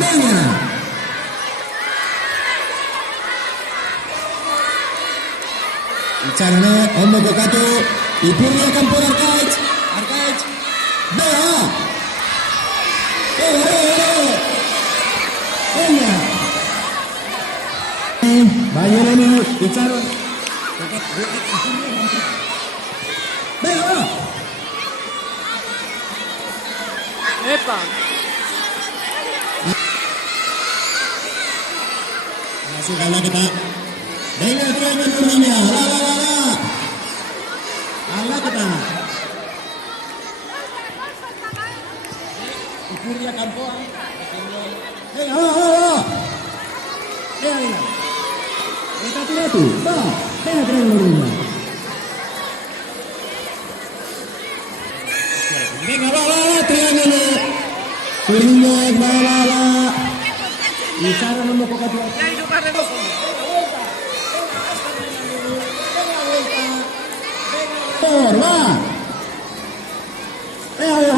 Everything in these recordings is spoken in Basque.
venga. Itxarone, ondo kokatu, Ipurdia kanpo Arkaitz, Arkaitz, venga. Venga. Bai, Eleni, Itxaron. Venga, va. Epa. Masuk aldaketa. Venga, trengan urdina. La. Aldaketa. Ipurdia kanpoan. Venga, va. Venga. Eta tiratu. Va. Venga, trengan urdina. Venga, va, triángulo. Urdina, va. Itxaron ondo kokatu. Va. Venga.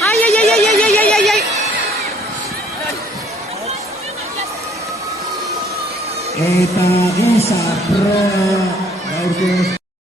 Ay. Eta gisa proa gaurko